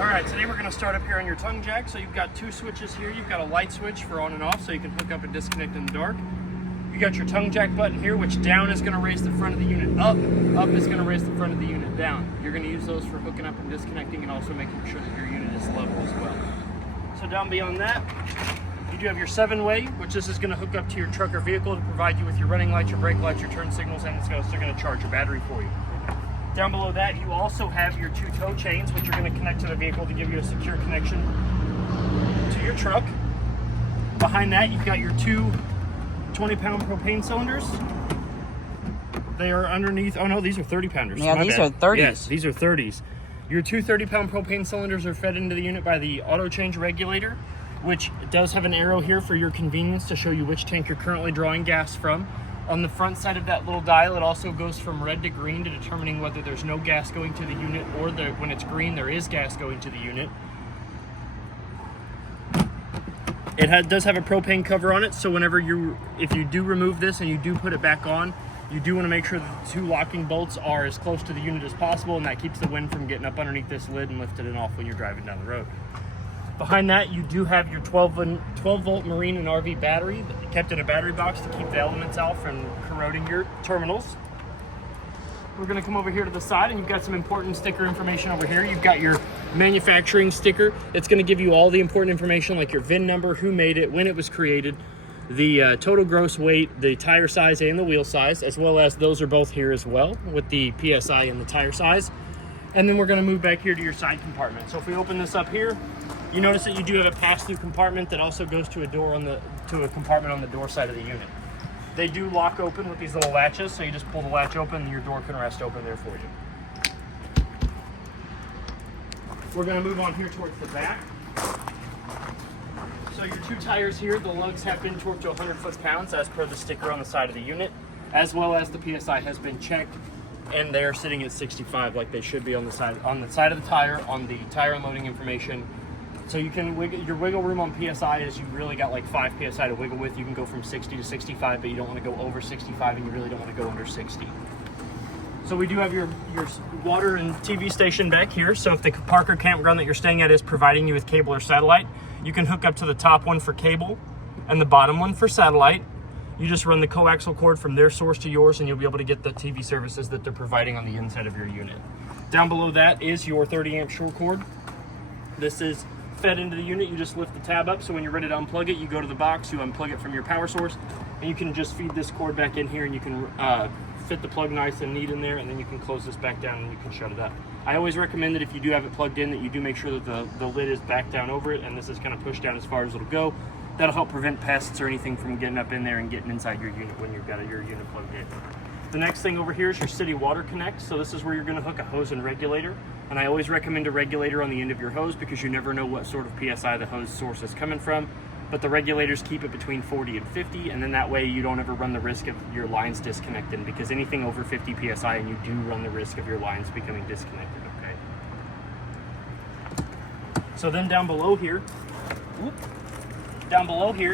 Alright, today we're going to start up here on your tongue jack. So you've got two switches here. You've got a light switch for on and off so you can hook up and disconnect in the dark. You got your tongue jack button here, which down is going to raise the front of the unit up. Up is going to raise the front of the unit down. You're going to use those for hooking up and disconnecting and also making sure that your unit is level as well. So down beyond that, you do have your 7-way, which this is going to hook up to your truck or vehicle to provide you with your running lights, your brake lights, your turn signals, and it's also going to charge your battery for you. Down below that, you also have your 2 tow chains, which are going to connect to the vehicle to give you a secure connection to your truck. Behind that, you've got your 2 20-pound propane cylinders. They are underneath. Oh no, these are 30-pounders. Yeah, these are 30s. Yes, these are 30s. Your 2 30-pound propane cylinders are fed into the unit by the auto change regulator, which does have an arrow here for your convenience to show you which tank you're currently drawing gas from. On the front side of that little dial, it also goes from red to green to determining whether there's no gas going to the unit or when it's green, there is gas going to the unit. It does have a propane cover on it, so if you do remove this and you do put it back on, you do want to make sure that the 2 locking bolts are as close to the unit as possible, and that keeps the wind from getting up underneath this lid and lifting it off when you're driving down the road. Behind that, you do have your 12-volt marine and RV battery kept in a battery box to keep the elements out from corroding your terminals. We're going to come over here to the side, and you've got some important sticker information over here. You've got your manufacturing sticker. It's going to give you all the important information like your VIN number, who made it, when it was created, the total gross weight, the tire size, and the wheel size, as well as those are both here as well with the PSI and the tire size. And then we're going to move back here to your side compartment. So if we open this up here, you notice that you do have a pass-through compartment that also goes to a compartment on the door side of the unit. They do lock open with these little latches, so you just pull the latch open and your door can rest open there for you. We're going to move on here towards the back. So your 2 tires here, the lugs have been torqued to 100 foot-pounds as per the sticker on the side of the unit, as well as the PSI has been checked, and they're sitting at 65 like they should be on the side of the tire, on the tire unloading information. So you can your wiggle room on PSI is you really got like 5 PSI to wiggle with. You can go from 60 to 65, but you don't want to go over 65 and you really don't want to go under 60. So we do have your water and TV station back here. So if the Parker campground that you're staying at is providing you with cable or satellite, you can hook up to the top one for cable and the bottom one for satellite. You just run the coaxial cord from their source to yours and you'll be able to get the TV services that they're providing on the inside of your unit. Down below that is your 30-amp shore cord. This is fed into the unit. You just lift the tab up, so when you're ready to unplug it, you go to the box, you unplug it from your power source, and you can just feed this cord back in here, and you can fit the plug nice and neat in there, and then you can close this back down and you can shut it up. I always recommend that if you do have it plugged in, that you do make sure that the lid is back down over it, and this is kind of pushed down as far as it'll go. That'll help prevent pests or anything from getting up in there and getting inside your unit when you've got your unit plugged in. The next thing over here is your city water connect. So this is where you're going to hook a hose and regulator. And I always recommend a regulator on the end of your hose because you never know what sort of PSI the hose source is coming from. But the regulators keep it between 40 and 50, and then that way you don't ever run the risk of your lines disconnecting, because anything over 50 PSI and you do run the risk of your lines becoming disconnected, okay? So then down below here,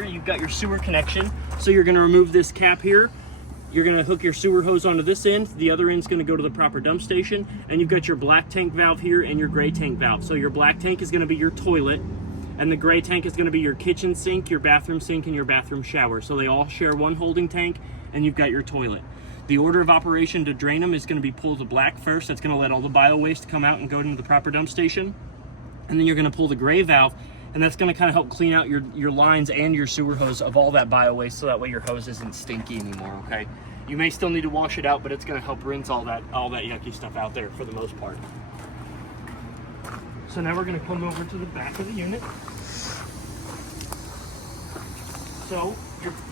you've got your sewer connection. So you're going to remove this cap here. You're going to hook your sewer hose onto this end. The other end's going to go to the proper dump station. And you've got your black tank valve here and your gray tank valve. So your black tank is going to be your toilet, and the gray tank is going to be your kitchen sink, your bathroom sink, and your bathroom shower. So they all share one holding tank, and you've got your toilet. The order of operation to drain them is going to be pull the black first. That's going to let all the bio waste come out and go into the proper dump station. And then you're going to pull the gray valve, and that's going to kind of help clean out your lines and your sewer hose of all that bio waste, so that way your hose isn't stinky anymore, okay? You may still need to wash it out, but it's going to help rinse all that yucky stuff out there for the most part. So now we're going to come over to the back of the unit. So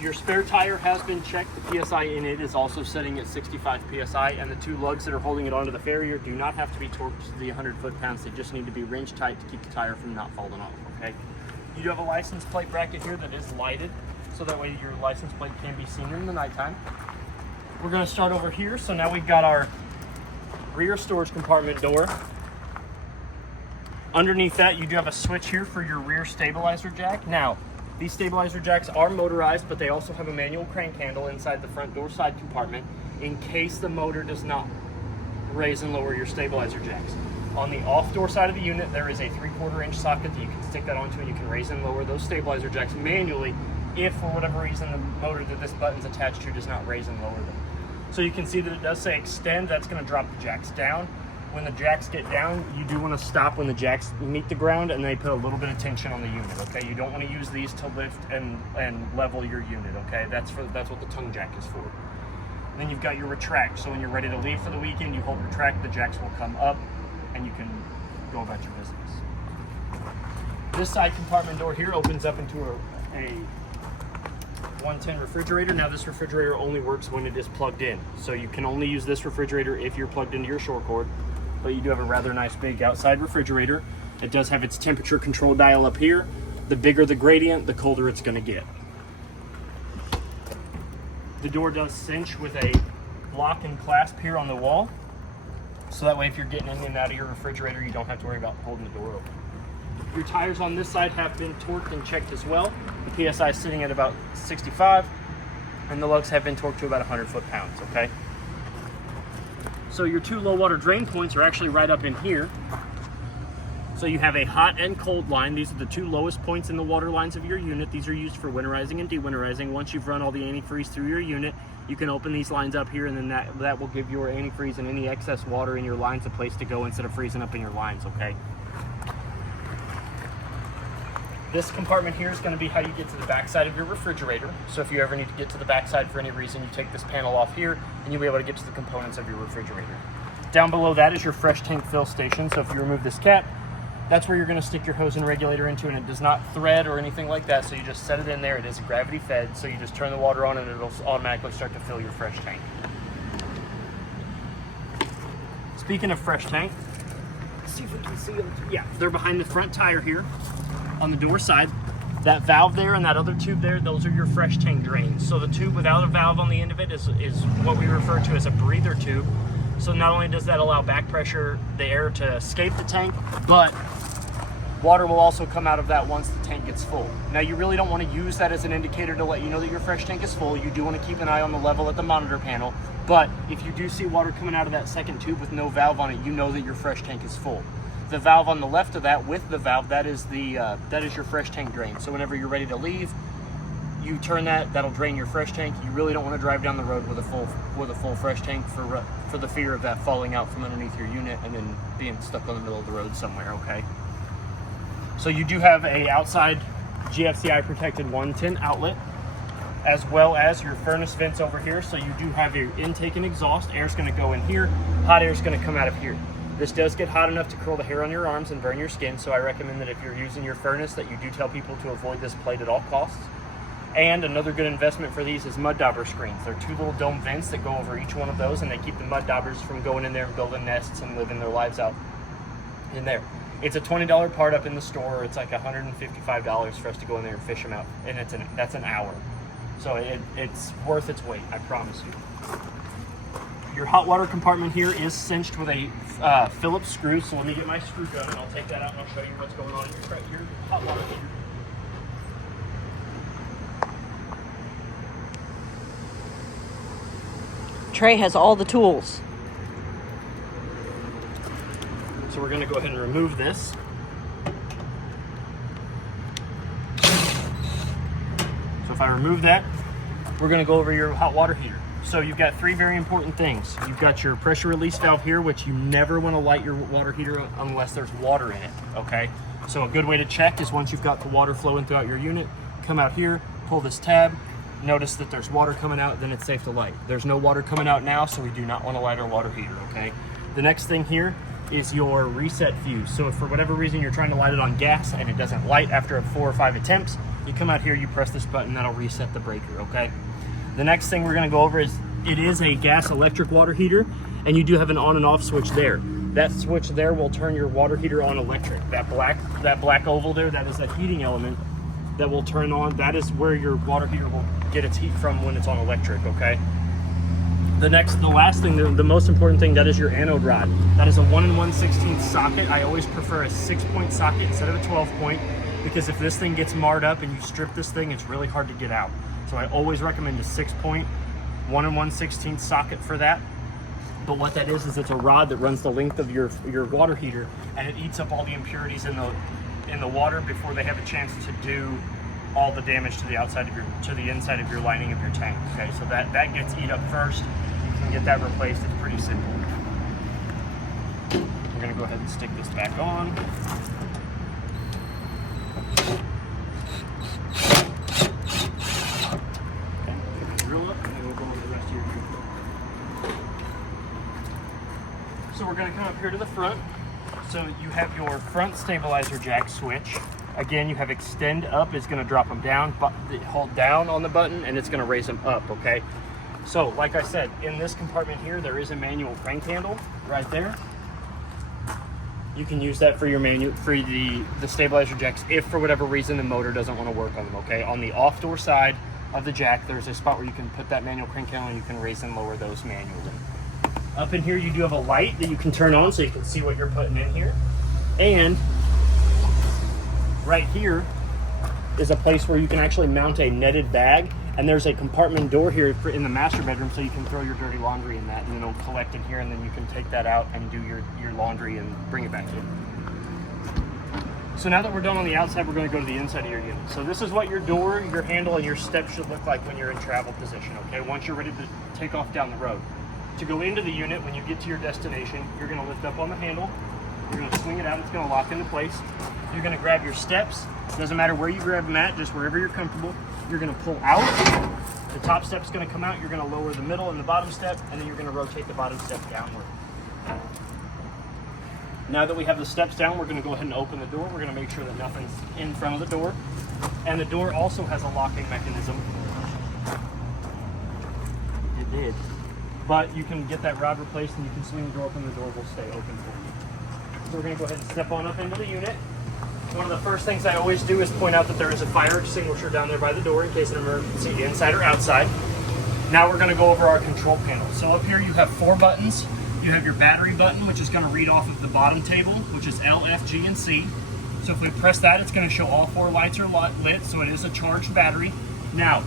your spare tire has been checked. The PSI in it is also setting at 65 PSI, and the 2 lugs that are holding it onto the farrier do not have to be torqued to the 100 foot-pounds. They just need to be wrenched tight to keep the tire from not falling off, okay? You do have a license plate bracket here that is lighted, so that way your license plate can be seen in the nighttime. We're going to start over here. So now we've got our rear storage compartment door. Underneath that, you do have a switch here for your rear stabilizer jack. Now, these stabilizer jacks are motorized, but they also have a manual crank handle inside the front door side compartment in case the motor does not raise and lower your stabilizer jacks. On the off door side of the unit, there is a 3/4 inch socket that you can stick that onto, and you can raise and lower those stabilizer jacks manually if for whatever reason the motor that this button's attached to does not raise and lower them. So you can see that it does say extend. That's going to drop the jacks down. When the jacks get down, you do want to stop when the jacks meet the ground and they put a little bit of tension on the unit, okay? You don't want to use these to lift and level your unit, okay? That's what the tongue jack is for. And then you've got your retract. So when you're ready to leave for the weekend, you hold retract, the jacks will come up, and you can go about your business. This side compartment door here opens up into a 110 refrigerator. Now this refrigerator only works when it is plugged in. So you can only use this refrigerator if you're plugged into your shore cord, but you do have a rather nice big outside refrigerator. It does have its temperature control dial up here. The bigger the gradient, the colder it's gonna get. The door does cinch with a lock and clasp here on the wall. So that way if you're getting in and out of your refrigerator, you don't have to worry about holding the door open. Your tires on this side have been torqued and checked as well. The PSI is sitting at about 65, and the lugs have been torqued to about 100 foot-pounds, okay? So your 2 low water drain points are actually right up in here. So you have a hot and cold line. These are the 2 lowest points in the water lines of your unit. These are used for winterizing and dewinterizing. Once you've run all the antifreeze through your unit, you can open these lines up here, and then that will give your antifreeze and any excess water in your lines a place to go instead of freezing up in your lines, okay? This compartment here is going to be how you get to the back side of your refrigerator. So if you ever need to get to the back side for any reason, you take this panel off here, and you'll be able to get to the components of your refrigerator. Down below that is your fresh tank fill station. So if you remove this cap, that's where you're going to stick your hose and regulator into, and it does not thread or anything like that. So you just set it in there. It is gravity fed. So you just turn the water on and it'll automatically start to fill your fresh tank. Speaking of fresh tank, let's see if we can see them. Yeah, they're behind the front tire here on the door side. That valve there and that other tube there, those are your fresh tank drains. So the tube without a valve on the end of it is what we refer to as a breather tube. So not only does that allow back pressure, the air to escape the tank, but water will also come out of that once the tank gets full. Now you really don't want to use that as an indicator to let you know that your fresh tank is full. You do want to keep an eye on the level at the monitor panel, but if you do see water coming out of that second tube with no valve on it, you know that your fresh tank is full. The valve on the left of that with the valve, that is your fresh tank drain. So whenever you're ready to leave, you turn that, that'll drain your fresh tank. You really don't want to drive down the road with a full fresh tank for the fear of that falling out from underneath your unit and then being stuck on the middle of the road somewhere, okay? So you do have a outside GFCI protected 110 outlet, as well as your furnace vents over here. So you do have your intake and exhaust. Air's going to go in here, hot air is going to come out of here. This does get hot enough to curl the hair on your arms and burn your skin, so I recommend that if you're using your furnace that you do tell people to avoid this plate at all costs. And another good investment for these is mud dauber screens. They're 2 little dome vents that go over each one of those, and they keep the mud daubers from going in there and building nests and living their lives out in there. It's a $20 part up in the store. It's like $155 for us to go in there and fish them out, and that's an hour. So it's worth its weight, I promise you. Your hot water compartment here is cinched with a Phillips screw. So let me get my screw gun and I'll take that out and I'll show you what's going on in your hot water heater. Trey has all the tools. So we're going to go ahead and remove this. So if I remove that, we're going to go over your hot water heater. So you've got 3 very important things. You've got your pressure release valve here, which you never want to light your water heater unless there's water in it, okay? So a good way to check is once you've got the water flowing throughout your unit, come out here, pull this tab, notice that there's water coming out, then it's safe to light. There's no water coming out now, so we do not want to light our water heater, okay? The next thing here is your reset fuse. So if for whatever reason you're trying to light it on gas and it doesn't light after 4 or 5 attempts, you come out here, you press this button, that'll reset the breaker, okay? The next thing we're going to go over is it is a gas electric water heater, and you do have an on and off switch there. That switch there will turn your water heater on electric. That black oval there, that is a heating element that will turn on. That is where your water heater will get its heat from when it's on electric, okay? The last thing, the most important thing, that is your anode rod. That is a 1 1/16 socket. I always prefer a 6-point socket instead of a 12-point because if this thing gets marred up and you strip this thing, it's really hard to get out. So I always recommend a 6-point, 1 1/16 socket for that. But what that is it's a rod that runs the length of your water heater, and it eats up all the impurities in the water before they have a chance to do all the damage to the inside of your lining of your tank. Okay, so that gets eat up first. You can get that replaced. It's pretty simple. We're gonna go ahead and stick this back on. Okay, pick the drill up, and then we'll go over the rest of your unit. So we're gonna come up here to the front. So you have your front stabilizer jack switch. Again, you have extend up is going to drop them down, but hold down on the button and it's going to raise them up, okay? So, like I said, in this compartment here, there is a manual crank handle right there. You can use that for your the stabilizer jacks if for whatever reason the motor doesn't want to work on them, okay? On the off door side of the jack, there's a spot where you can put that manual crank handle and you can raise and lower those manually. Up in here, you do have a light that you can turn on so you can see what you're putting in here. And right here is a place where you can actually mount a netted bag, and there's a compartment door here in the master bedroom so you can throw your dirty laundry in that, and it'll collect in here, and then you can take that out and do your laundry and bring it back in. So now that we're done on the outside, we're going to go to the inside of your unit. So this is what your door, your handle, and your steps should look like when you're in travel position, okay? Once you're ready to take off down the road. To go into the unit, when you get to your destination, you're going to lift up on the handle. You're going to swing it out. It's going to lock into place. You're going to grab your steps. Doesn't matter where you grab them at, just wherever you're comfortable. You're going to pull out. The top step's going to come out. You're going to lower the middle and the bottom step, and then you're going to rotate the bottom step downward. Now that we have the steps down, we're going to go ahead and open the door. We're going to make sure that nothing's in front of the door. And the door also has a locking mechanism. It did. But you can get that rod replaced and you can swing the door open, the door will stay open for you. So we're going to go ahead and step on up into the unit. One of the first things I always do is point out that there is a fire extinguisher down there by the door in case of an emergency, inside or outside. Now we're going to go over our control panel. So up here you have 4 buttons. You have your battery button, which is going to read off of the bottom table, which is L, F, G, and C. So if we press that, it's going to show all 4 lights are lit, so it is a charged battery. Now,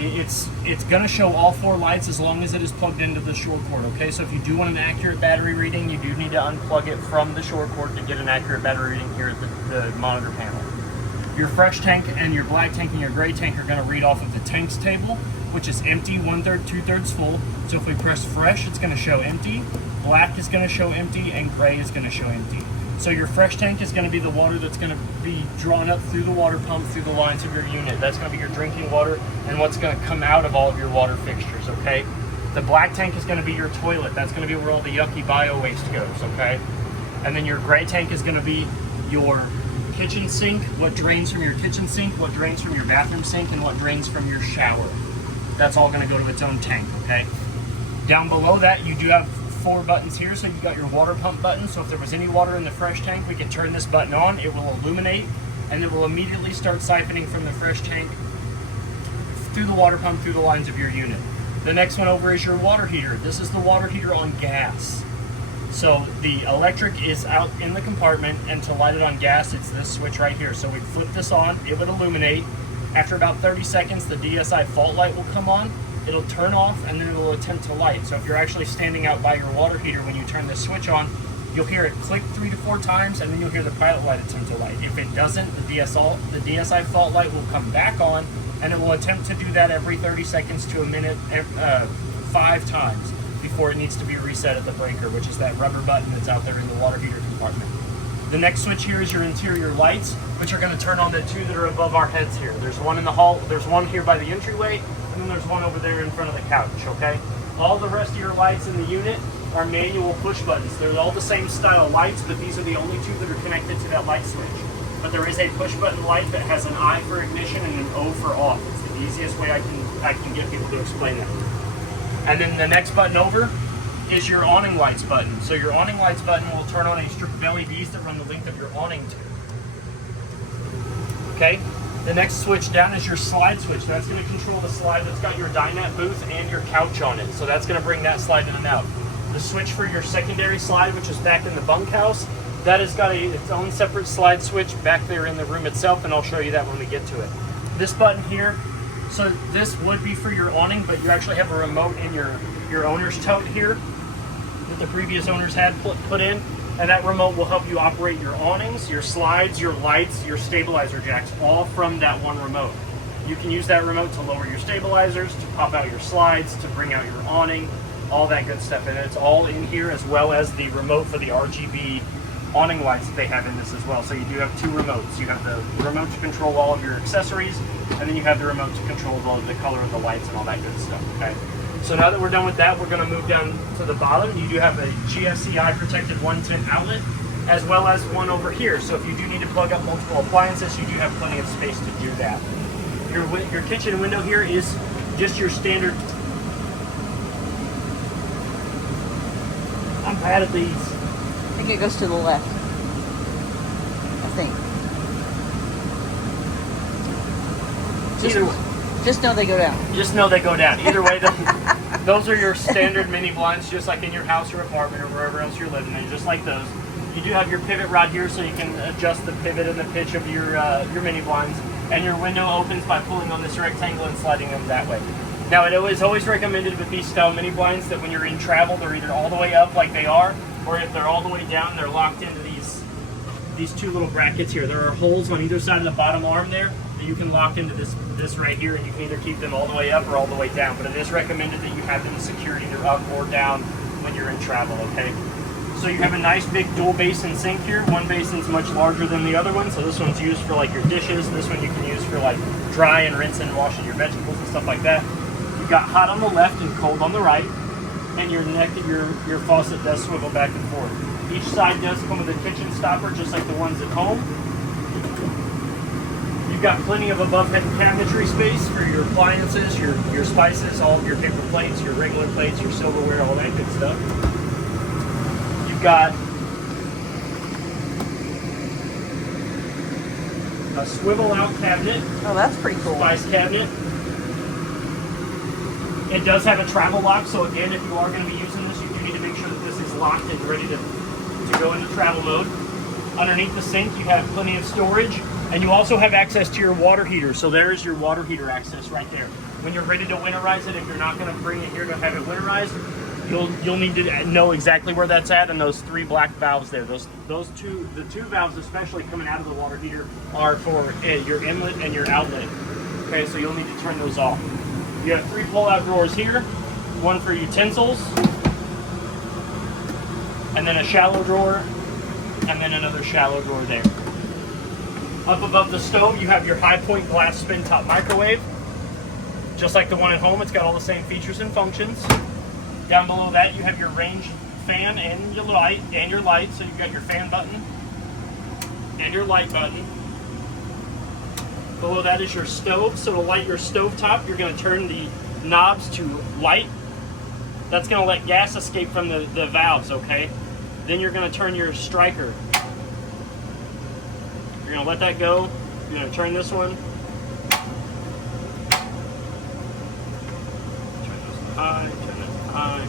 it's going to show all 4 lights as long as it is plugged into the short cord, okay? So if you do want an accurate battery reading, you do need to unplug it from the short cord to get an accurate battery reading here at the monitor panel. Your fresh tank and your black tank and your gray tank are going to read off of the tanks table, which is empty, 1/3, 2/3 full. So if we press fresh, it's going to show empty, black is going to show empty, and gray is going to show empty. So your fresh tank is going to be the water that's going to be drawn up through the water pump, through the lines of your unit. That's going to be your drinking water and what's going to come out of all of your water fixtures, okay? The black tank is going to be your toilet. That's going to be where all the yucky bio waste goes, okay? And then your gray tank is going to be your kitchen sink, what drains from your kitchen sink, what drains from your bathroom sink, and what drains from your shower. That's all going to go to its own tank, okay? Down below that, you do have 4 buttons here. So you've got your water pump button. So if there was any water in the fresh tank, we can turn this button on. It will illuminate, and it will immediately start siphoning from the fresh tank through the water pump, through the lines of your unit. The next one over is your water heater. This is the water heater on gas. So the electric is out in the compartment, and to light it on gas, it's this switch right here. So we flip this on, it would illuminate. After about 30 seconds, the DSI fault light will come on. It'll turn off, and then it'll attempt to light. So if you're actually standing out by your water heater when you turn this switch on, you'll hear it click 3 to 4 times, and then you'll hear the pilot light attempt to light. If it doesn't, the DSI fault light will come back on, and it will attempt to do that every 30 seconds to a minute, 5 times before it needs to be reset at the breaker, which is that rubber button that's out there in the water heater compartment. The next switch here is your interior lights, which are going to turn on the 2 that are above our heads here. There's one in the hall, there's one here by the entryway, and then there's one over there in front of the couch, okay? All the rest of your lights in the unit are manual push buttons. They're all the same style lights, but these are the only 2 that are connected to that light switch. But there is a push button light that has an I for ignition and an O for off. It's the easiest way I can get people to explain that. And then the next button over is your awning lights button. So your awning lights button will turn on a strip of LEDs that run the length of your awning tube. Okay? The next switch down is your slide switch. That's going to control the slide that's got your dinette booth and your couch on it. So that's going to bring that slide in and out. The switch for your secondary slide, which is back in the bunkhouse, that has got its own separate slide switch back there in the room itself, and I'll show you that when we get to it. This button here, so this would be for your awning, but you actually have a remote in your owner's tote here. that the previous owners had put in. And that remote will help you operate your awnings, your slides, your lights, your stabilizer jacks, all from that one remote. You can use that remote to lower your stabilizers, to pop out your slides, to bring out your awning, all that good stuff. And it's all in here, as well as the remote for the RGB awning lights that they have in this as well. So you do have two remotes. You have the remote to control all of your accessories, and then you have the remote to control the color of the lights and all that good stuff, okay? So now that we're done with that, we're going to move down to the bottom. You do have a GFCI protected 110 outlet, as well as one over here. So if you do need to plug up multiple appliances, you do have plenty of space to do that. Your kitchen window here is just your standard. I'm bad at these. I think it goes to the left. I think. Just know they go down. Just know they go down. Either way, those are your standard mini blinds, just like in your house or apartment or wherever else you're living in, just like those. You do have your pivot rod here, so you can adjust the pivot and the pitch of your mini blinds. And your window opens by pulling on this rectangle and sliding them that way. Now, it is always recommended with these style mini blinds that when you're in travel, they're either all the way up like they are, or if they're all the way down, they're locked into these two little brackets here. There are holes on either side of the bottom arm there that you can lock into this right here, and you can either keep them all the way up or all the way down. But it is recommended that you have them secured either up or down when you're in travel, okay? So you have a nice big dual basin sink here. One basin's much larger than the other one, so this one's used for like your dishes. This one you can use for like dry and rinse and washing your vegetables and stuff like that. You've got hot on the left and cold on the right, and your faucet does swivel back and forth. Each side does come with a kitchen stopper, just like the ones at home. You've got plenty of above head cabinetry space for your appliances, your spices, all of your paper plates, your regular plates, your silverware, all that good stuff. You've got a swivel out cabinet. Oh, that's pretty cool. Spice cabinet. It does have a travel lock, so again, if you are going to be using this, you do need to make sure that this is locked and ready to go into travel mode. Underneath the sink, you have plenty of storage, and you also have access to your water heater. So there's your water heater access right there. When you're ready to winterize it, if you're not going to bring it here to have it winterized, you'll need to know exactly where that's at, and those three black valves there. The two valves especially coming out of the water heater are for your inlet and your outlet. Okay, so you'll need to turn those off. You have three pull-out drawers here, one for utensils, and then a shallow drawer, and then another shallow drawer there. Up above the stove, you have your high point glass spin top microwave. Just like the one at home, it's got all the same features and functions. Down below that, you have your range fan and your light. So you've got your fan button and your light button. Below that is your stove. So to light your stove top, you're going to turn the knobs to light. That's going to let gas escape from the valves, okay? Then you're going to turn your striker. You're going to let that go. You're going to turn this one. Turn this to high, turn it to high.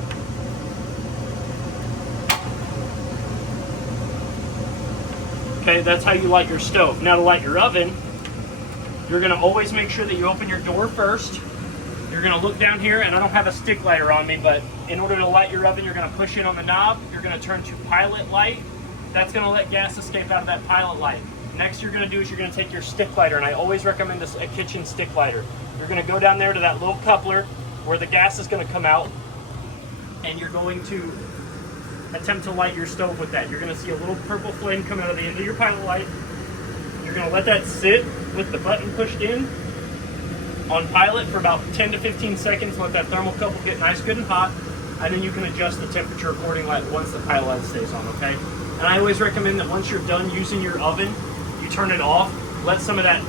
Okay, that's how you light your stove. Now to light your oven, you're going to always make sure that you open your door first. You're going to look down here, and I don't have a stick lighter on me, but in order to light your oven, you're going to push in on the knob. You're going to turn to pilot light. That's going to let gas escape out of that pilot light. Next you're going to do is you're going to take your stick lighter, and I always recommend a kitchen stick lighter. You're going to go down there to that little coupler where the gas is going to come out, and you're going to attempt to light your stove with that. You're going to see a little purple flame come out of the end of your pilot light. You're going to let that sit with the button pushed in on pilot for about 10 to 15 seconds. Let that thermocouple get nice, good, and hot, and then you can adjust the temperature accordingly once the pilot light stays on, okay? And I always recommend that once you're done using your oven, you turn it off, let some of that,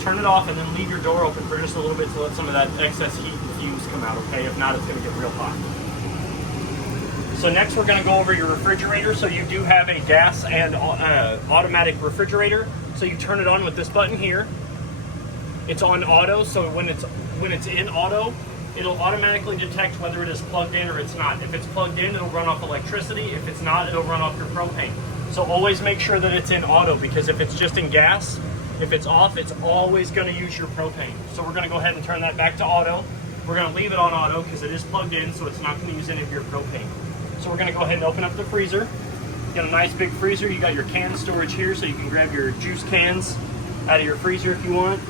turn it off, and then leave your door open for just a little bit to let some of that excess heat and fumes come out, okay? If not, it's going to get real hot. So next we're going to go over your refrigerator. So you do have a gas and automatic refrigerator. So you turn it on with this button here. It's on auto, so when it's in auto, it'll automatically detect whether it is plugged in or it's not. If it's plugged in, it'll run off electricity. If it's not, it'll run off your propane. So always make sure that it's in auto, because if it's just in gas, if it's off, it's always going to use your propane. So we're going to go ahead and turn that back to auto. We're going to leave it on auto because it is plugged in, so it's not going to use any of your propane. So we're gonna go ahead and open up the freezer. You got a nice big freezer. You got your can storage here, so you can grab your juice cans out of your freezer if you want.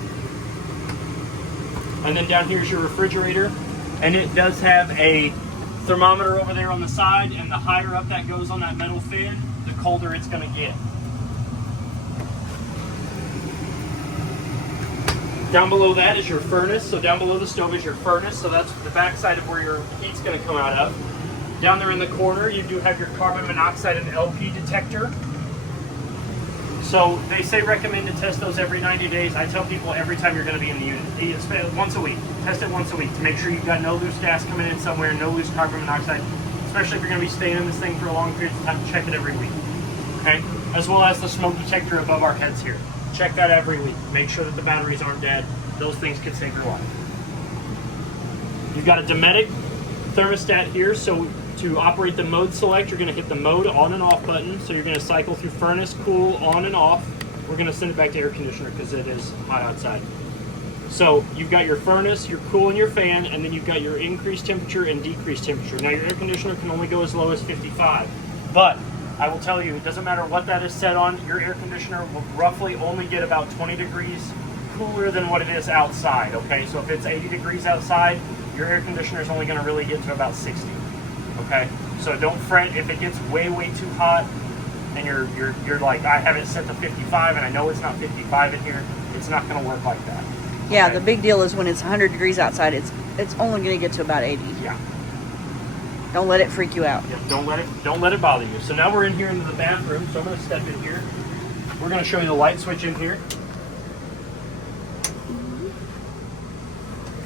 And then down here is your refrigerator. And it does have a thermometer over there on the side, and the higher up that goes on that metal fin, the colder it's gonna get. Down below that is your furnace. So down below the stove is your furnace. So that's the back side of where your heat's gonna come out of. Down there in the corner, you do have your carbon monoxide and LP detector. So they say recommend to test those every 90 days. I tell people every time you're going to be in the unit, once a week. Test it once a week to make sure you've got no loose gas coming in somewhere, no loose carbon monoxide. Especially if you're going to be staying in this thing for a long period of time, check it every week. Okay? As well as the smoke detector above our heads here. Check that every week. Make sure that the batteries aren't dead. Those things could save your life. You've got a Dometic thermostat here, so to operate the mode select, you're going to hit the mode on and off button. So you're going to cycle through furnace, cool, on and off. We're going to send it back to air conditioner because it is hot outside. So you've got your furnace, your cool, and your fan, and then you've got your increased temperature and decreased temperature. Now your air conditioner can only go as low as 55, but I will tell you, it doesn't matter what that is set on, your air conditioner will roughly only get about 20 degrees cooler than what it is outside, okay? So if it's 80 degrees outside, your air conditioner is only going to really get to about 60. Okay, so don't fret if it gets way too hot, and you're like, I have it set to 55, and I know it's not 55 in here. It's not going to work like that. Yeah, okay? the big deal is when it's 100 degrees outside, it's only going to get to about 80. Yeah. Don't let it freak you out. Yeah, don't let it bother you. So now we're in here into the bathroom. So I'm going to step in here. We're going to show you the light switch in here.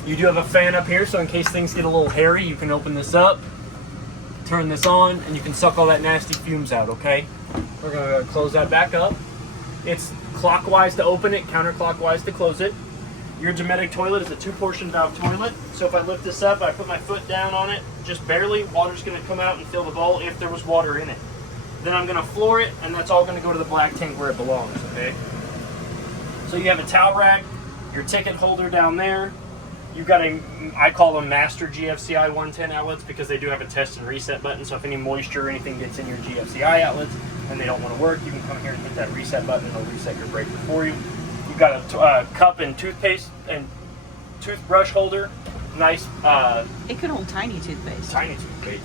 You do have a fan up here, so in case things get a little hairy, you can open this up. Turn this on, and you can suck all that nasty fumes out, okay? We're going to close that back up. It's clockwise to open it, counterclockwise to close it. Your Dometic toilet is a 2-portion valve toilet. So if I lift this up, I put my foot down on it, just barely, water's going to come out and fill the bowl if there was water in it. Then I'm going to floor it, and that's all going to go to the black tank where it belongs, okay? So you have a towel rack, your ticket holder down there. You've got I call them master GFCI 110 outlets because they do have a test and reset button. So if any moisture or anything gets in your GFCI outlets and they don't want to work, you can come here and hit that reset button and it'll reset your breaker for you. You've got a cup and toothpaste and toothbrush holder. Nice. It could hold tiny toothpaste. Tiny toothpaste.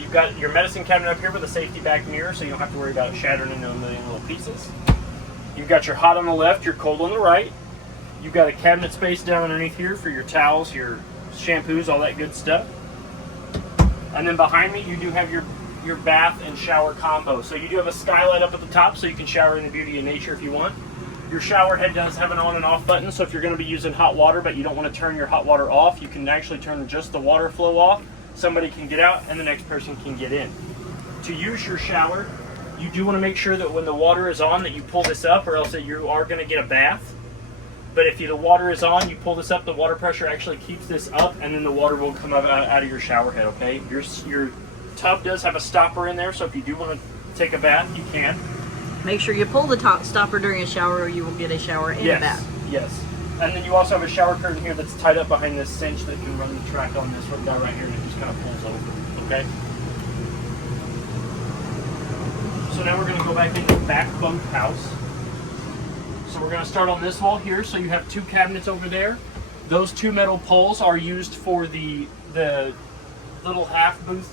You've got your medicine cabinet up here with a safety back mirror, so you don't have to worry about it shattering into a million little pieces. You've got your hot on the left, your cold on the right. You've got a cabinet space down underneath here for your towels, your shampoos, all that good stuff. And then behind me, you do have your bath and shower combo. So you do have a skylight up at the top, so you can shower in the beauty of nature if you want. Your shower head does have an on and off button, so if you're going to be using hot water, but you don't want to turn your hot water off, you can actually turn just the water flow off. Somebody can get out, and the next person can get in. To use your shower, you do want to make sure that when the water is on that you pull this up, or else that you are going to get a bath. But if the water is on, you pull this up, the water pressure actually keeps this up, and then the water will come out of your shower head, okay? Your tub does have a stopper in there, so if you do want to take a bath, you can. Make sure you pull the top stopper during a shower or you will get a shower and a bath. Yes. And then you also have a shower curtain here that's tied up behind this cinch that can run the track on this guy right here, and it just kind of pulls over, okay? So now we're going to go back into the back bunkhouse. So we're going to start on this wall here. So you have 2 cabinets over there. Those 2 metal poles are used for the little half booth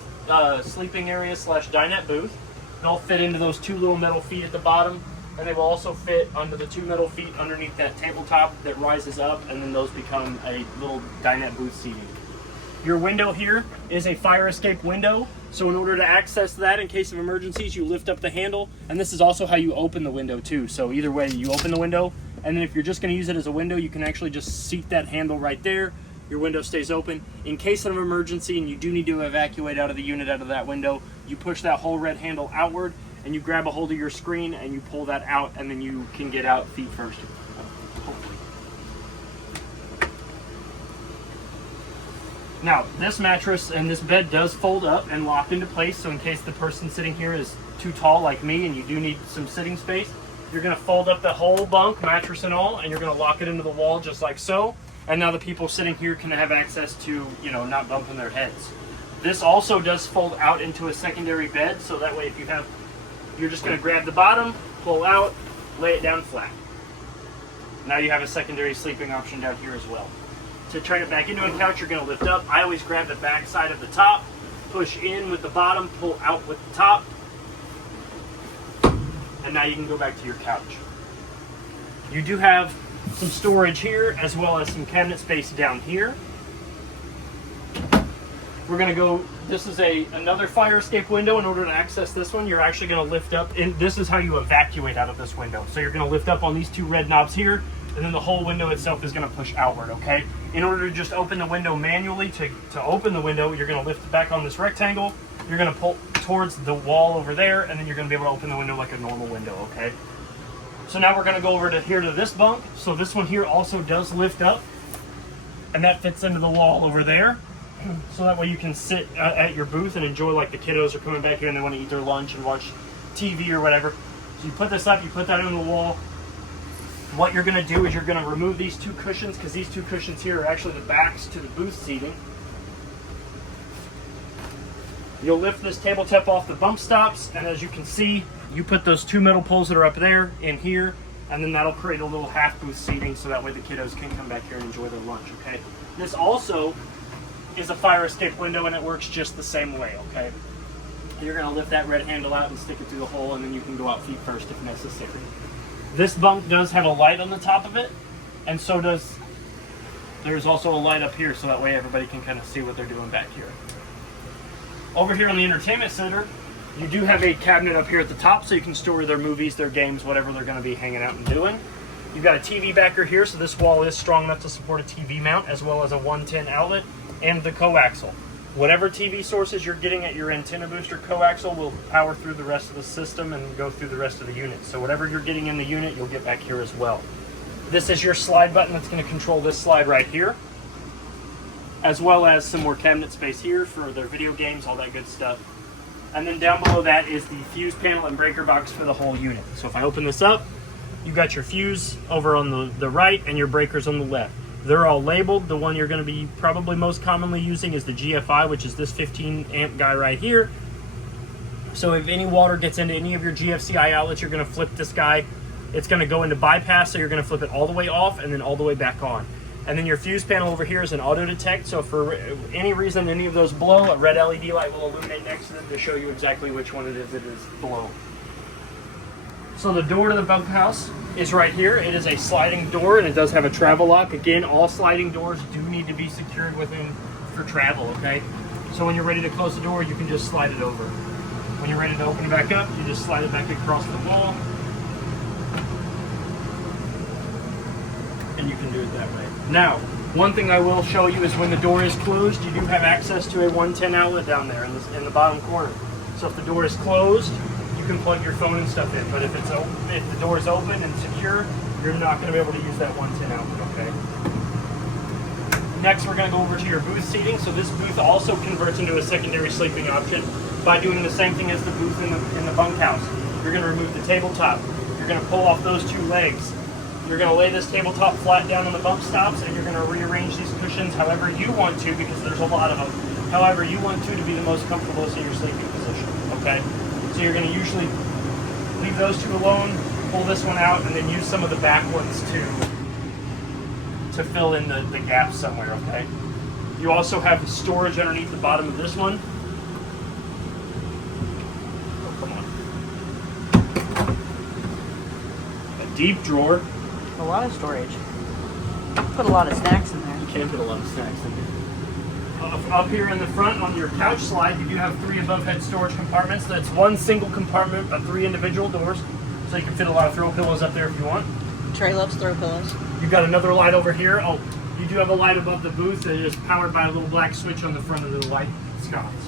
sleeping area / dinette booth. They'll fit into those 2 little metal feet at the bottom, and they will also fit under the 2 metal feet underneath that tabletop that rises up, and then those become a little dinette booth seating. Your window here is a fire escape window. So in order to access that in case of emergencies, you lift up the handle, and this is also how you open the window too. So either way, you open the window, and then if you're just going to use it as a window, you can actually just seat that handle right there. Your window stays open. In case of an emergency and you do need to evacuate out of the unit out of that window, you push that whole red handle outward, and you grab a hold of your screen and you pull that out, and then you can get out feet first. Hopefully. Now, this mattress and this bed does fold up and lock into place, so in case the person sitting here is too tall like me and you do need some sitting space, you're going to fold up the whole bunk, mattress and all, and you're going to lock it into the wall just like so. And now the people sitting here can have access to, not bumping their heads. This also does fold out into a secondary bed, so that way if you're just going to grab the bottom, pull out, lay it down flat. Now you have a secondary sleeping option down here as well. To turn it back into a couch, you're going to lift up. I always grab the back side of the top, push in with the bottom, pull out with the top, and now you can go back to your couch. You do have some storage here as well as some cabinet space down here. We're going to go, this is another fire escape window. In order to access this one, you're actually going to lift up, and this is how you evacuate out of this window. So you're going to lift up on these two red knobs here, and then the whole window itself is going to push outward, okay? In order to just open the window manually, to open the window, you're going to lift it back on this rectangle, you're going to pull towards the wall over there, and then you're going to be able to open the window like a normal window, okay? So now we're going to go over to here to this bunk. So this one here also does lift up, and that fits into the wall over there. So that way you can sit at your booth and enjoy, like the kiddos are coming back here and they want to eat their lunch and watch TV or whatever. So you put this up, you put that into the wall. What you're going to do is you're going to remove these two cushions, because these two cushions here are actually the backs to the booth seating. You'll lift this tabletop off the bump stops, and as you can see, you put those two metal poles that are up there in here, and then that'll create a little half booth seating, so that way the kiddos can come back here and enjoy their lunch, okay? This also is a fire escape window, and it works just the same way, okay? You're going to lift that red handle out and stick it through the hole, and then you can go out feet first if necessary. This bunk does have a light on the top of it, and so does, there's also a light up here, so that way everybody can kind of see what they're doing back here. Over here on the entertainment center, you do have a cabinet up here at the top, so you can store their movies, their games, whatever they're going to be hanging out and doing. You've got a TV backer here, so this wall is strong enough to support a TV mount, as well as a 110 outlet and the coaxial. Whatever TV sources you're getting at your antenna booster coaxial will power through the rest of the system and go through the rest of the unit. So whatever you're getting in the unit, you'll get back here as well. This is your slide button that's going to control this slide right here, as well as some more cabinet space here for their video games, all that good stuff. And then down below that is the fuse panel and breaker box for the whole unit. So if I open this up, you've got your fuse over on the right and your breakers on the left. They're all labeled. The one you're going to be probably most commonly using is the GFI, which is this 15 amp guy right here. So if any water gets into any of your GFCI outlets, you're going to flip this guy. It's going to go into bypass, so you're going to flip it all the way off and then all the way back on. And then your fuse panel over here is an auto detect, so if for any reason any of those blow, a red LED light will illuminate next to them to show you exactly which one it is blown. So the door to the bunkhouse is right here. It is a sliding door, and it does have a travel lock. Again, all sliding doors do need to be secured within for travel, okay? So when you're ready to close the door, you can just slide it over. When you're ready to open it back up, you just slide it back across the wall, and you can do it that way. Now, one thing I will show you is when the door is closed, you do have access to a 110 outlet down there in the bottom corner. So if the door is closed, you can plug your phone and stuff in. But if the door is open and secure, you're not going to be able to use that 110 outlet, okay? Next, we're going to go over to your booth seating. So this booth also converts into a secondary sleeping option by doing the same thing as the booth in the bunkhouse. You're going to remove the tabletop. You're going to pull off those two legs. You're going to lay this tabletop flat down on the bump stops, and you're going to rearrange these cushions however you want to, because there's a lot of them, however you want to be the most comfortable in your sleeping position, okay? So you're going to usually leave those two alone, pull this one out, and then use some of the back ones to fill in the gaps somewhere, okay? You also have storage underneath the bottom of this one. Oh, come on. A deep drawer. A lot of storage. Put a lot of snacks in there. You can put a lot of snacks in there. Up here in the front on your couch slide, you do have 3 above head storage compartments. That's one single compartment of 3 individual doors. So you can fit a lot of throw pillows up there if you want. Trey loves throw pillows. You've got another light over here. Oh, you do have a light above the booth that is powered by a little black switch on the front of the light sconce.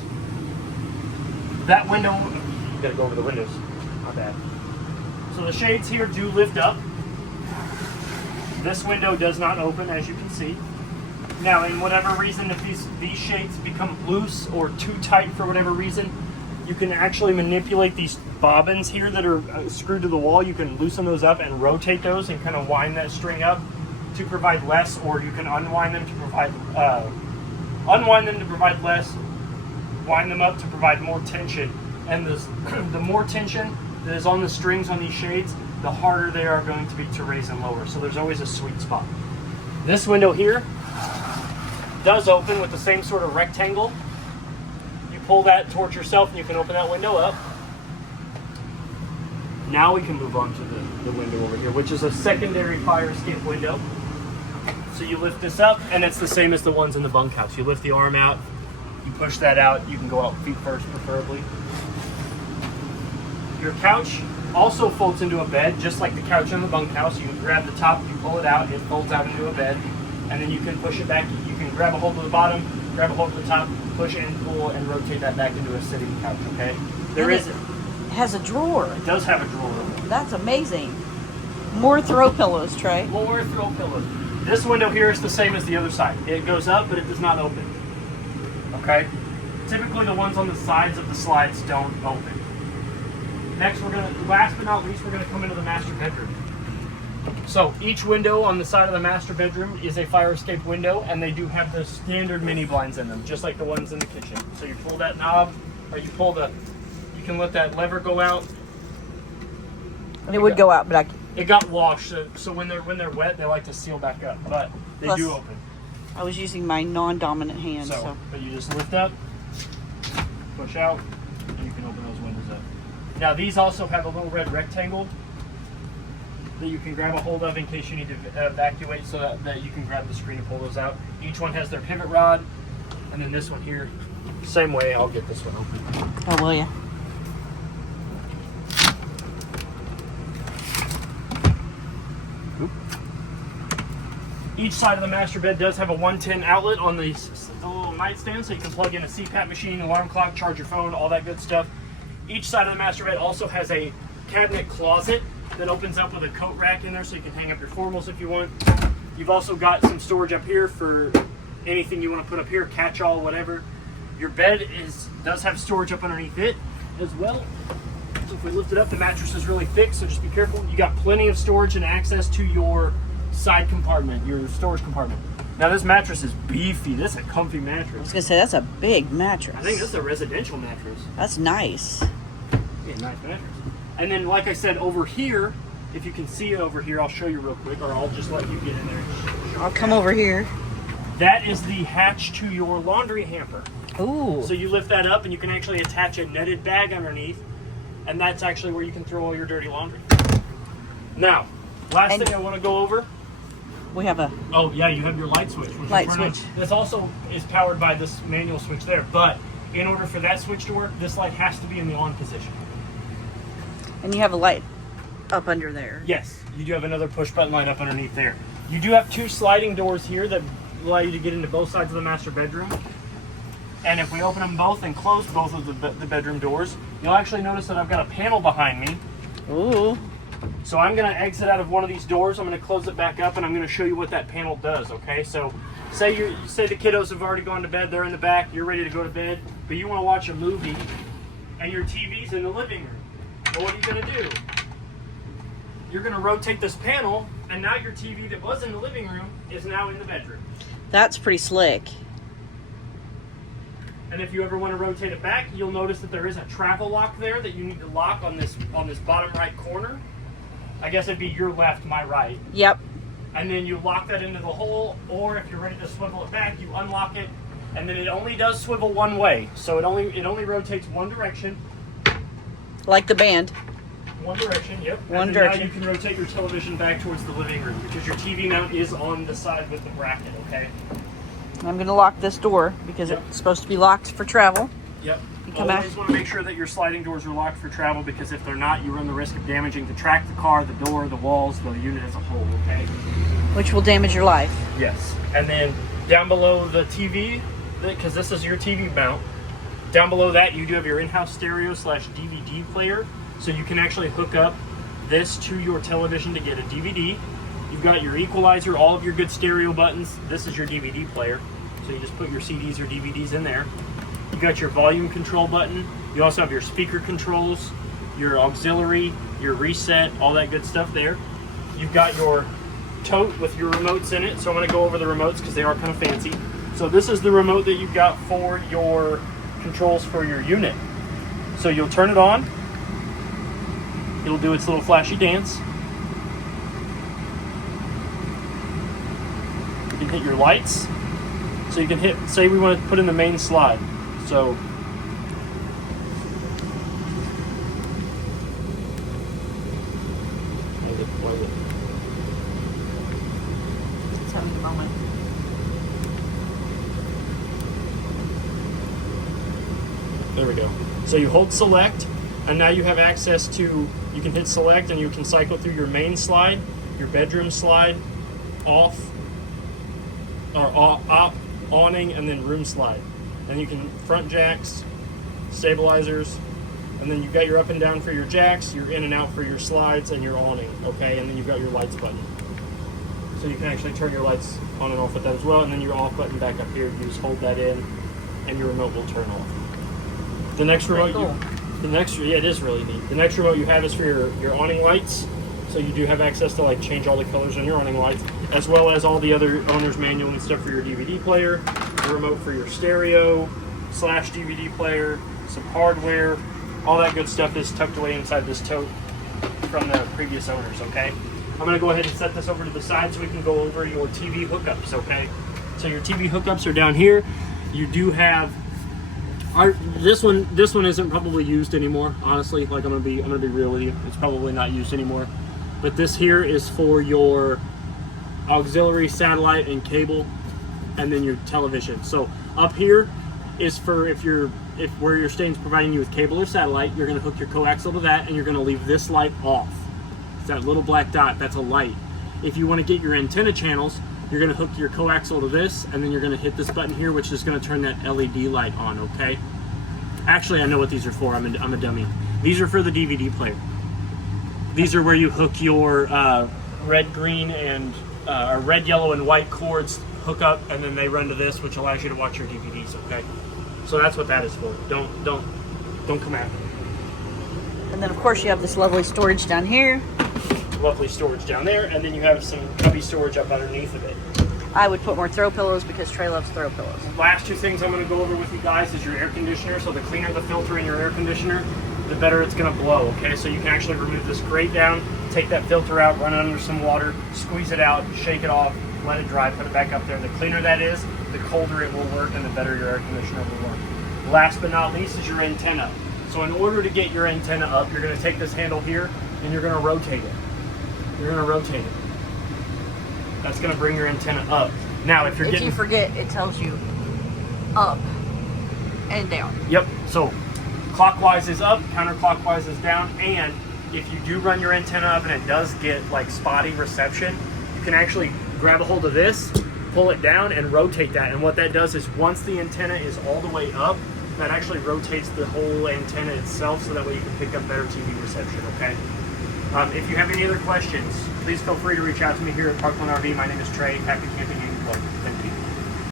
That window, you gotta go over the windows. Not bad. So the shades here do lift up. This window does not open, as you can see. Now, in whatever reason, if these shades become loose or too tight for whatever reason, you can actually manipulate these bobbins here that are screwed to the wall. You can loosen those up and rotate those and kind of wind that string up to provide less, or you can unwind them to provide less, wind them up to provide more tension. And the more tension that is on the strings on these shades, the harder they are going to be to raise and lower. So there's always a sweet spot. This window here does open with the same sort of rectangle. You pull that towards yourself and you can open that window up. Now we can move on to the window over here, which is a secondary fire escape window. So you lift this up, and it's the same as the ones in the bunkhouse. You lift the arm out, you push that out, you can go out feet first preferably. Your couch also folds into a bed, just like the couch in the bunkhouse. You can grab the top, you pull it out, it folds out into a bed, and then you can push it back. You can grab a hold of the bottom, grab a hold of the top, push and pull, and rotate that back into a sitting couch, okay? It has a drawer. It does have a drawer over there. That's amazing. More throw pillows, Trey. More throw pillows. This window here is the same as the other side. It goes up, but it does not open. Okay? Typically the ones on the sides of the slides don't open. Next, last but not least, we're gonna come into the master bedroom. So each window on the side of the master bedroom is a fire escape window, and they do have the standard mini blinds in them, just like the ones in the kitchen. So you pull that knob, or you can let that lever go out. And it would go out, but it got washed, so when they're wet, they like to seal back up, but they do open. I was using my non-dominant hand, so. But you just lift up, push out, and you can open those windows up. Now these also have a little red rectangle that you can grab a hold of in case you need to evacuate, so that you can grab the screen and pull those out. Each one has their pivot rod, and then this one here, same way. I'll get this one open. Oh, will you? Each side of the master bed does have a 110 outlet on the little nightstand, so you can plug in a CPAP machine, alarm clock, charge your phone, all that good stuff. Each side of the master bed also has a cabinet closet that opens up with a coat rack in there, so you can hang up your formals if you want. You've also got some storage up here for anything you want to put up here, catch-all, whatever. Your bed does have storage up underneath it as well. So if we lift it up, the mattress is really thick, so just be careful. You got plenty of storage and access to your side compartment, your storage compartment. Now this mattress is beefy. This is a comfy mattress. I was gonna say that's a big mattress. I think this is a residential mattress. That's nice. Yeah, nice mattress. And then, like I said, over here, if you can see it over here, I'll show you real quick, or I'll just let you get in there. I'll come over here. That is the hatch to your laundry hamper. Ooh. So you lift that up, and you can actually attach a netted bag underneath, and that's actually where you can throw all your dirty laundry. Now, last thing I want to go over. We have a... Oh, yeah, you have your light switch. Light switch. This also is powered by this manual switch there, but in order for that switch to work, this light has to be in the on position. And you have a light up under there. Yes, you do have another push button light up underneath there. You do have two sliding doors here that allow you to get into both sides of the master bedroom. And if we open them both and close both of the bedroom doors, you'll actually notice that I've got a panel behind me. Ooh. So I'm going to exit out of one of these doors. I'm going to close it back up, and I'm going to show you what that panel does, okay? So say the kiddos have already gone to bed, they're in the back, you're ready to go to bed, but you want to watch a movie, and your TV's in the living room. Well, what are you going to do? You're going to rotate this panel, and now your TV that was in the living room is now in the bedroom. That's pretty slick. And if you ever want to rotate it back, you'll notice that there is a travel lock there that you need to lock on this bottom right corner. I guess it'd be your left, my right. Yep. And then you lock that into the hole, or if you're ready to swivel it back, you unlock it, and then it only does swivel one way. So it only rotates one direction. Like the band. One direction, yep. One direction. Now you can rotate your television back towards the living room because your TV mount is on the side with the bracket, okay? I'm going to lock this door because it's supposed to be locked for travel. Yep. You Always back. want to make sure that your sliding doors are locked for travel, because if they're not, you run the risk of damaging the track, the car, the door, the walls, the unit as a whole, okay? Which will damage your life. Yes. And then down below the TV, because this is your TV mount, down below that you do have your in-house stereo / DVD player, so you can actually hook up this to your television to get a DVD. You've got your equalizer, all of your good stereo buttons. This is your DVD player, so you just put your CDs or DVDs in there. You got your volume control button. You also have your speaker controls, your auxiliary, your reset, all that good stuff there. You've got your tote with your remotes in it. So I'm going to go over the remotes because they are kind of fancy. So this is the remote that you've got for your controls for your unit. So you'll turn it on. It'll do its little flashy dance. You can hit your lights. So you can hit, say we want to put in the main slide. So It's having a moment. there we go. So you hold select, and now you have access to, you can hit select and you can cycle through your main slide, your bedroom slide, off, or op, awning, and then room slide. And you can front jacks, stabilizers, and then you've got your up and down for your jacks, your in and out for your slides, and your awning, okay? And then you've got your lights button. So you can actually turn your lights on and off with that as well, and then your off button back up here, you just hold that in, and your remote will turn off. The next remote, cool. yeah, it is really neat. The next remote you have is for your awning lights, so you do have access to like change all the colors on your awning lights, as well as all the other owner's manual and stuff for your DVD player, the remote for your stereo / DVD player, some hardware, all that good stuff is tucked away inside this tote from the previous owners, okay? I'm gonna go ahead and set this over to the side so we can go over your TV hookups, okay? So your TV hookups are down here. You do have, this one isn't probably used anymore, honestly. Like I'm gonna be real with you. It's probably not used anymore. But this here is for your auxiliary satellite and cable, and then your television. So up here is for if where you're staying is providing you with cable or satellite, you're gonna hook your coaxial to that, and you're gonna leave this light off. It's that little black dot, that's a light. If you want to get your antenna channels, you're gonna hook your coaxial to this, and then you're gonna hit this button here, which is gonna turn that LED light on, okay? Actually, I know what these are for. I'm a dummy. These are for the DVD player. These are where you hook your red, green, and red, yellow, and white cords hook up, and then they run to this, which allows you to watch your DVDs, okay? So that's what that is for. Don't come after me. And then of course you have this lovely storage down here. Lovely storage down there, and then you have some cubby storage up underneath of it. I would put more throw pillows because Trey loves throw pillows. Last two things I'm going to go over with you guys is your air conditioner. So the cleaner the filter in your air conditioner, the better it's going to blow, okay? So you can actually remove this grate down, take that filter out, run it under some water, squeeze it out, shake it off, let it dry, put it back up there. The cleaner that is, the colder it will work and the better your air conditioner will work. Last but not least is your antenna. So in order to get your antenna up, you're going to take this handle here and you're going to rotate it. You're going to rotate it. That's going to bring your antenna up. Now, if you forget, it tells you up and down. Yep. So clockwise is up, counterclockwise is down, and if you do run your antenna up and it does get like spotty reception, you can actually grab a hold of this, pull it down, and rotate that. And what that does is once the antenna is all the way up, that actually rotates the whole antenna itself, so that way you can pick up better TV reception, okay? If you have any other questions, please feel free to reach out to me here at Parkland RV. My name is Trey. Happy camping and club. Thank you.